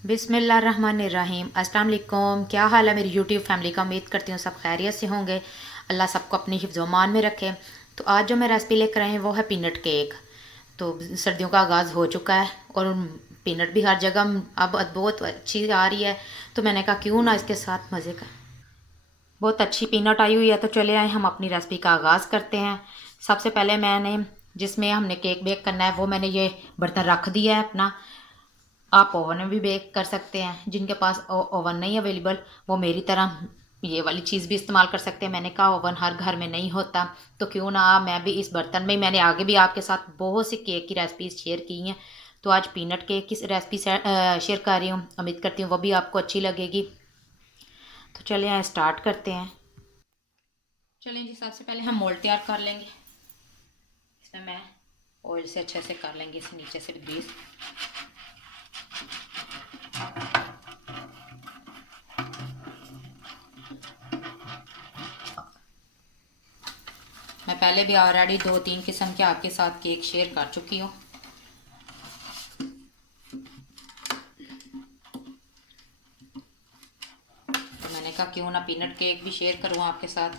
बिस्मिल्लाहिर्रहमानिर्रहीम। अस्सलाम वालेकुम। क्या हाल है मेरी यूट्यूब फैमिली का? उम्मीद करती हूँ सब खैरियत से होंगे। अल्लाह सबको अपनी हिफ्ज़ मान में रखे। तो आज जो मैं रेसिपी लेकर आई हूँ वो है पीनट केक। तो सर्दियों का आगाज़ हो चुका है और पीनट भी हर जगह अब बहुत अच्छी आ रही है। तो मैंने कहा क्यों ना इसके साथ मज़े का बहुत अच्छी पीनट आई हुई है। तो चले आए हम अपनी रेसिपी का आगाज़ करते हैं। सबसे पहले मैंने जिसमें हमने केक बेक करना है वो मैंने ये बर्तन रख दिया है अपना। आप ओवन में भी बेक कर सकते हैं। जिनके पास ओवन नहीं अवेलेबल वो मेरी तरह ये वाली चीज़ भी इस्तेमाल कर सकते हैं। मैंने कहा ओवन हर घर में नहीं होता तो क्यों ना मैं भी इस बर्तन में। मैंने आगे भी आपके साथ बहुत सी केक की रेसिपीज शेयर की हैं। तो आज पीनट केक की रेसिपी शेयर कर रही हूँ। उम्मीद करती हूँ वो भी आपको अच्छी लगेगी। तो चलिए यहाँ स्टार्ट करते हैं। चलें जी, सबसे पहले हम मोल्ड तैयार कर लेंगे। इसमें मैं ऑयल से अच्छे से कर लेंगे इसे नीचे से ग्रीस। मैं पहले भी ऑलरेडी 2-3 किस्म के आपके साथ केक शेयर कर चुकी हूँ। तो मैंने कहा क्यों ना पीनट केक भी शेयर करूँ आपके साथ।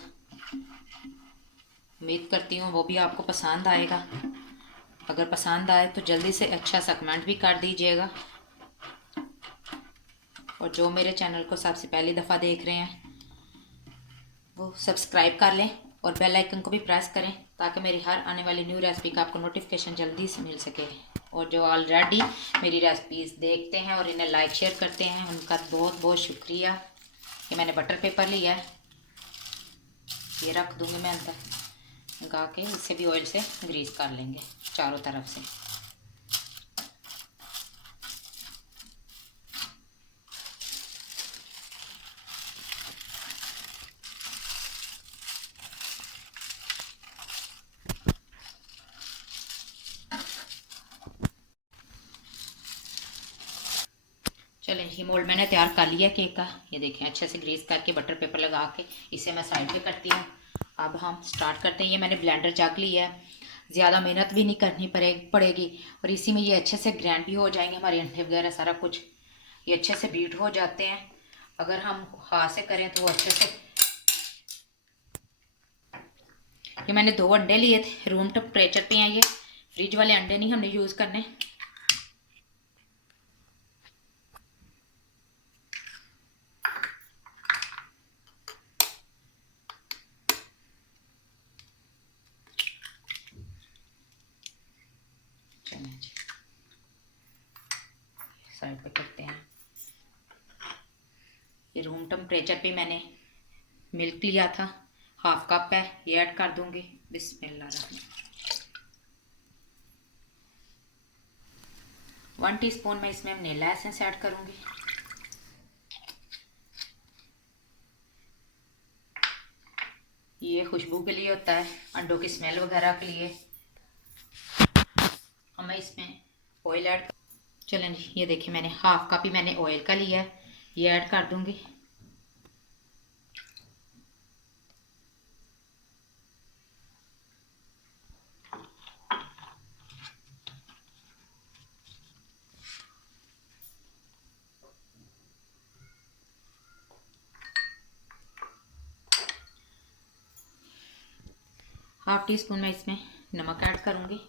उम्मीद करती हूँ वो भी आपको पसंद आएगा। अगर पसंद आए तो जल्दी से अच्छा सा कमेंट भी कर दीजिएगा। और जो मेरे चैनल को सबसे पहली दफ़ा देख रहे हैं वो सब्सक्राइब कर लें और बेल आइकन को भी प्रेस करें ताकि मेरी हर आने वाली न्यू रेसिपी का आपको नोटिफिकेशन जल्दी से मिल सके। और जो ऑलरेडी मेरी रेसिपीज़ देखते हैं और इन्हें लाइक शेयर करते हैं उनका बहुत बहुत शुक्रिया। ये मैंने बटर पेपर लिया है, ये रख दूँगी मैं अंदर लगा के। इससे भी ऑयल से ग्रीस कर लेंगे चारों तरफ से। चलें, ये मोल्ड मैंने तैयार कर लिया केक का। ये देखें अच्छे से ग्रीस करके बटर पेपर लगा के इसे मैं साइड पे करती हूँ। अब हम स्टार्ट करते हैं। ये मैंने ब्लेंडर जग लिया है, ज़्यादा मेहनत भी नहीं करनी पड़ेगी और इसी में ये अच्छे से ग्राइंड भी हो जाएंगे। हमारे अंडे वगैरह सारा कुछ ये अच्छे से बीट हो जाते हैं। अगर हम हाथ से करें तो वो अच्छे से। ये मैंने 2 अंडे लिए थे, रूम टेम्परेचर पे हैं ये, फ्रिज वाले अंडे नहीं हमने यूज़ करने। चलें जी, साइड पे करते हैं। ये रूम टेम्परेचर पे मैंने मिल्क लिया था, हाफ कप है, ये ऐड कर दूंगी। बिस्मिल्लाह। 1 टीस्पून मैं इसमें वनीला एसेंस ऐड करूंगी। ये खुशबू के लिए होता है, अंडों की स्मेल वगैरह के लिए। अब मैं इसमें ऑयल ऐड कर। चलें जी, ये देखिए मैंने हाफ कप ही मैंने ऑयल का लिया है, ये ऐड कर दूंगी। हाफ टी स्पून मैं इसमें नमक ऐड करूंगी।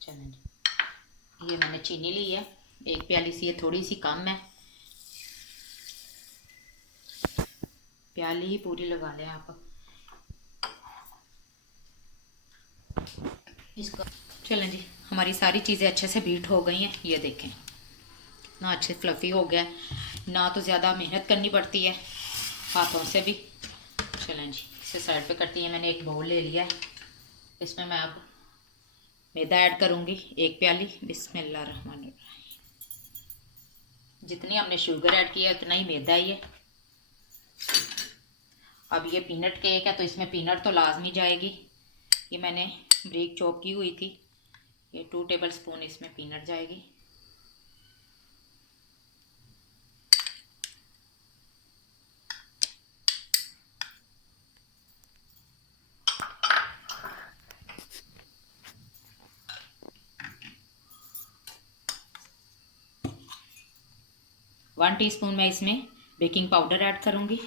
चलें जी, ये मैंने चीनी ली है 1 प्याली सी, ये थोड़ी सी कम है, प्याली ही पूरी लगा लें आप इसका। चलें जी, हमारी सारी चीज़ें अच्छे से बीट हो गई हैं। ये देखें ना अच्छे फ्लफ़ी हो गया, ना तो ज़्यादा मेहनत करनी पड़ती है हाथों से भी। चलें जी, इसे साइड पे करती है। मैंने एक बाउल ले लिया है, इसमें मैं अब मैदा ऐड करूँगी 1 प्याली। बिस्मिल्लाहिर्रहमानिर्रहीम। जितनी हमने शुगर ऐड किया उतना ही मैदा ही है। अब ये पीनट केक है तो इसमें पीनट तो लाजमी जाएगी। ये मैंने ब्रीक चॉप की हुई थी, ये 2 टेबल स्पून इसमें पीनट जाएगी। 1 टीस्पून मैं इसमें बेकिंग पाउडर ऐड करूँगी।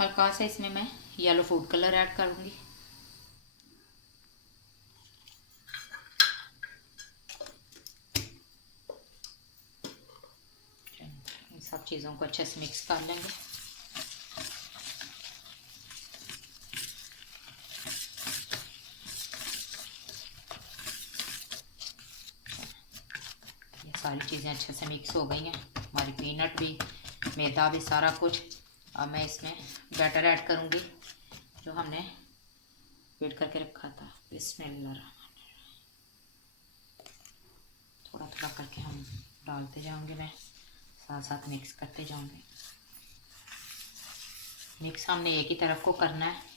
हल्का सा इसमें मैं येलो फूड कलर ऐड करूँगी। इन सब चीज़ों को अच्छे से मिक्स कर लेंगे। ये सारी चीज़ें अच्छे से मिक्स हो गई हैं, हमारी पीनट भी, मैदा भी, सारा कुछ। अब मैं इसमें बैटर ऐड करूँगी जो हमने वेट करके रखा था। बिस्मिल्लाह, थोड़ा थोड़ा करके हम डालते जाएंगे, मैं साथ साथ मिक्स करते जाऊंगी। मिक्स हमने एक ही तरफ को करना है।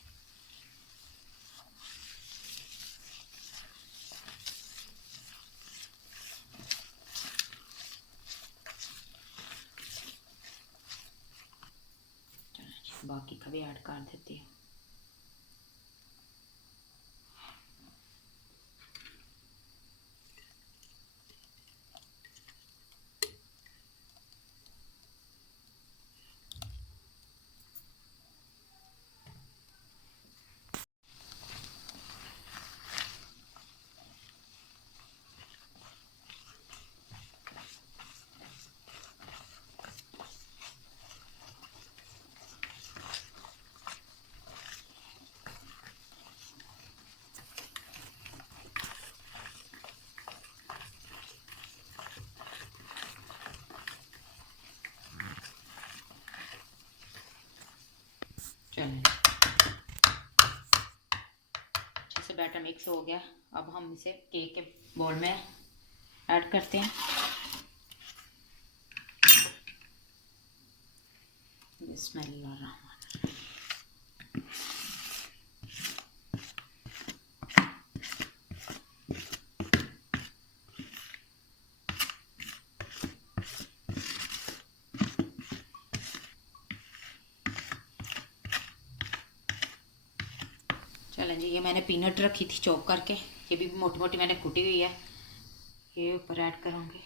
बाकी का भी ऐड कर देती हूँ। चलिए, अच्छे से बैटर मिक्स हो गया। अब हम इसे केक के बोल में ऐड करते हैं। बिस्मिल्लाह। चलें जी, ये मैंने पीनट रखी थी चॉप करके, ये भी मोटी मोटी मैंने कुटी हुई है, ये ऊपर ऐड करूँगी।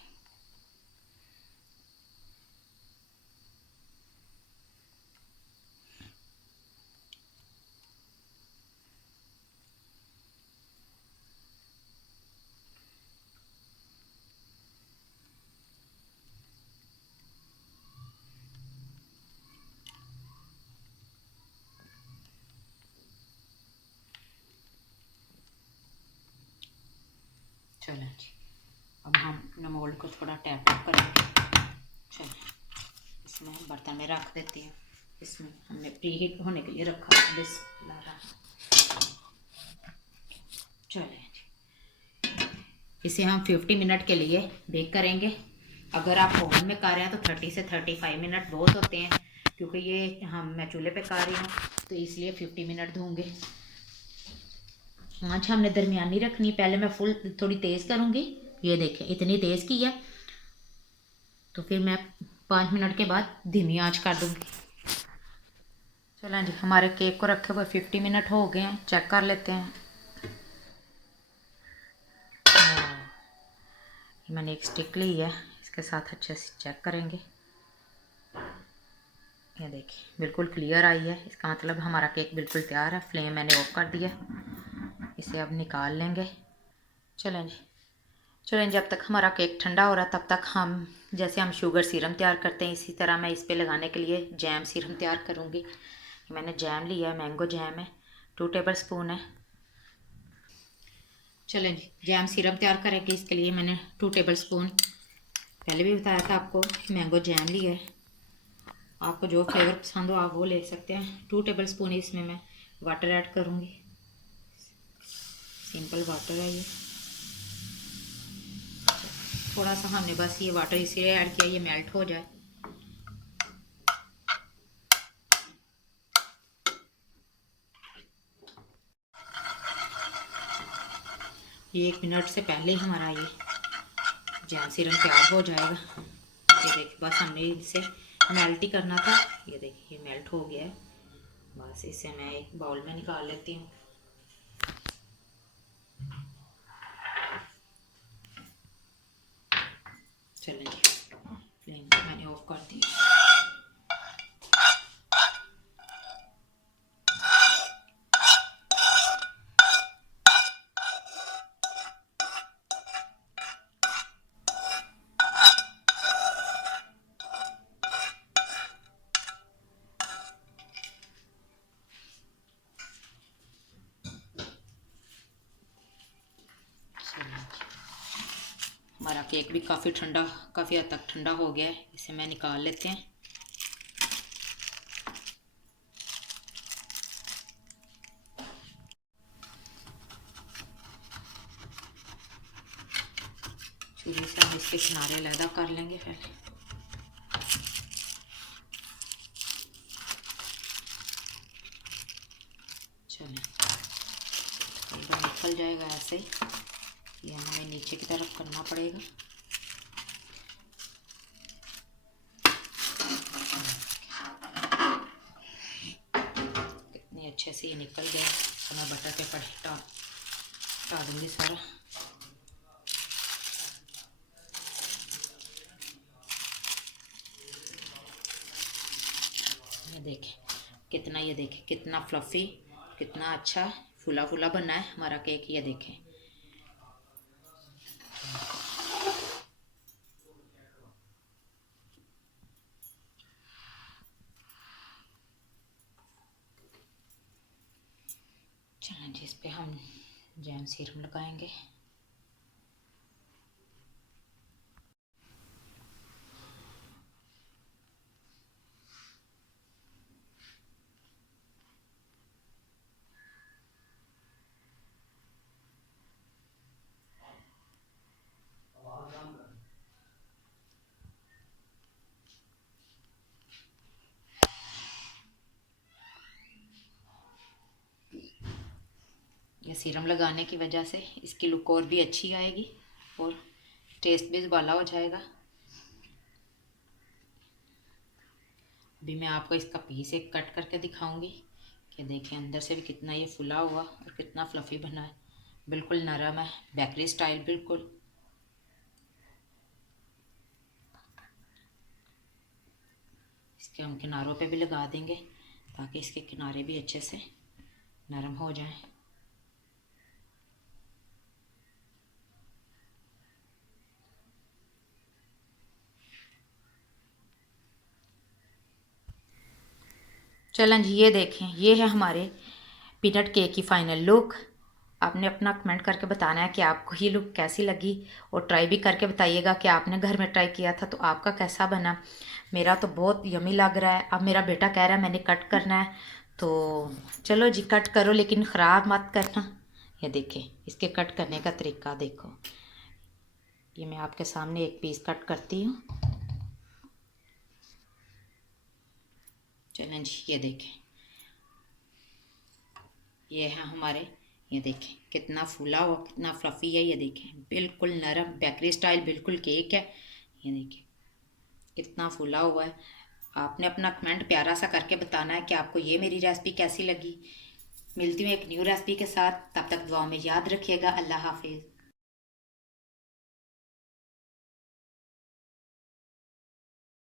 चलें जी, अब हम मोल्ड को थोड़ा टैप करेंगे। चलें, इसमें हम बर्तन में रख देते हैं। इसमें हमने प्री हीट होने के लिए रखा। बिस्मिल्लाह। चलें जी, इसे हम 50 मिनट के लिए बेक करेंगे। अगर आप ओवन में कर रहे हैं तो 30 से 35 मिनट बहुत होते हैं, क्योंकि ये मैं चूल्हे पे कर रही हूँ तो इसलिए 50 मिनट दूँगी। आँच हमने दरमियानी रखनी। पहले मैं फुल थोड़ी तेज़ करूँगी, ये देखें इतनी तेज़ की है, तो फिर मैं 5 मिनट के बाद धीमी आंच कर दूँगी। चलें जी, हमारे केक को रखे हुए 50 मिनट हो गए हैं, चेक कर लेते हैं। मैंने एक स्टिक ली है, इसके साथ अच्छे से चेक करेंगे। ये देखिए बिल्कुल क्लियर आई है, इसका मतलब हमारा केक बिल्कुल तैयार है। फ्लेम मैंने ऑफ कर दिया, इसे अब निकाल लेंगे। चलें जी, चलें जब तक हमारा केक ठंडा हो रहा है तब तक जैसे हम शुगर सिरम तैयार करते हैं इसी तरह मैं इस पे लगाने के लिए जैम सिरम तैयार करूँगी। मैंने जैम लिया है, मैंगो जैम है, 2 टेबल स्पून है। चलें जी, जैम सिरम तैयार करेंगे, इसके लिए मैंने 2 टेबल स्पून, पहले भी बताया था आपको, मैंगो जैम लिया है। आपको जो फ्लेवर पसंद हो आप वो ले सकते हैं। 2 टेबल स्पून इसमें मैं वाटर ऐड करूँगी, सिंपल वाटर है ये। थोड़ा सा हमने बस ये वाटर इसलिए ऐड किया ये मेल्ट हो जाए। ये 1 मिनट से पहले ही हमारा ये जैम सिरम तैयार हो जाएगा। ये देखिए बस हमने इसे मेल्ट ही करना था। ये देखिए ये मेल्ट हो गया है, बस इसे मैं एक बाउल में निकाल लेती हूँ। चलें जी, फ्लेम को मैंने ऑफ कर दिया। हमारा केक भी काफ़ी हद तक ठंडा हो गया है। इसे मैं निकाल लेते हैं। चूल्हे से हम इसके किनारे अलहदा कर लेंगे पहले। चलें, एक बार निकल जाएगा ऐसे ही, ये हमें नीचे की तरफ करना पड़ेगा। कितने अच्छे से ये निकल गया। तो मैं बटर पेपर हटा दूँगी सारा। ये देखें कितना फ्लफ़ी, कितना अच्छा फूला फूला बना है हमारा केक। ये देखें, चलें जी, इस पे हम जैम सीरम लगाएंगे। ये सीरम लगाने की वजह से इसकी लुक और भी अच्छी आएगी और टेस्ट भी दुबाला हो जाएगा। अभी मैं आपको इसका पीस एक कट करके दिखाऊंगी कि देखें अंदर से भी कितना ये फुला हुआ और कितना फ्लफ़ी बना है। बिल्कुल नरम है, बेकरी स्टाइल बिल्कुल। इसके हम किनारों पे भी लगा देंगे ताकि इसके किनारे भी अच्छे से नरम हो जाएं। चलें जी, ये देखें, ये है हमारे पीनट केक की फ़ाइनल लुक। आपने अपना कमेंट करके बताना है कि आपको ये लुक कैसी लगी और ट्राई भी करके बताइएगा कि आपने घर में ट्राई किया था तो आपका कैसा बना। मेरा तो बहुत यमी लग रहा है। अब मेरा बेटा कह रहा है मैंने कट करना है, तो चलो जी कट करो, लेकिन ख़राब मत करना। ये देखें, इसके कट करने का तरीका देखो। ये मैं आपके सामने एक पीस कट करती हूँ। चलें जी, ये देखें, ये है हमारे, ये देखें कितना फूला हुआ, कितना फ्लफ़ी है। ये देखें बिल्कुल नरम बेकरी स्टाइल बिल्कुल केक है। ये देखें कितना फूला हुआ है। आपने अपना कमेंट प्यारा सा करके बताना है कि आपको ये मेरी रेसिपी कैसी लगी। मिलती हूँ एक न्यू रेसिपी के साथ, तब तक दुआ में याद रखिएगा। अल्लाह हाफिज़।